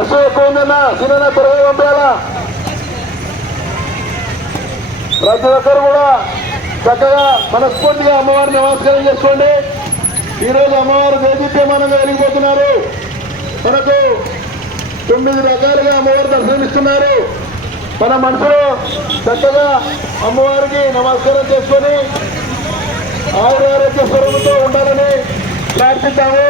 ఎక్కువ ఉందన్నా దీనన్నా త్వరగా పంపేయాలా. ప్రతి ఒక్కరు కూడా చక్కగా మనస్ఫూర్తిగా అమ్మవారిని నమస్కారం చేసుకోండి. ఈరోజు అమ్మవారు దేదీప్యమానంగా వెలిగిపోతున్నారు. మనకు 9 రకాలుగా అమ్మవారు దర్శనమిస్తున్నారు. మన మనసులో చక్కగా అమ్మవారికి నమస్కారం చేసుకొని ఆరోగ్య స్వరూపంతో ఉండాలని ప్రార్థిస్తాము.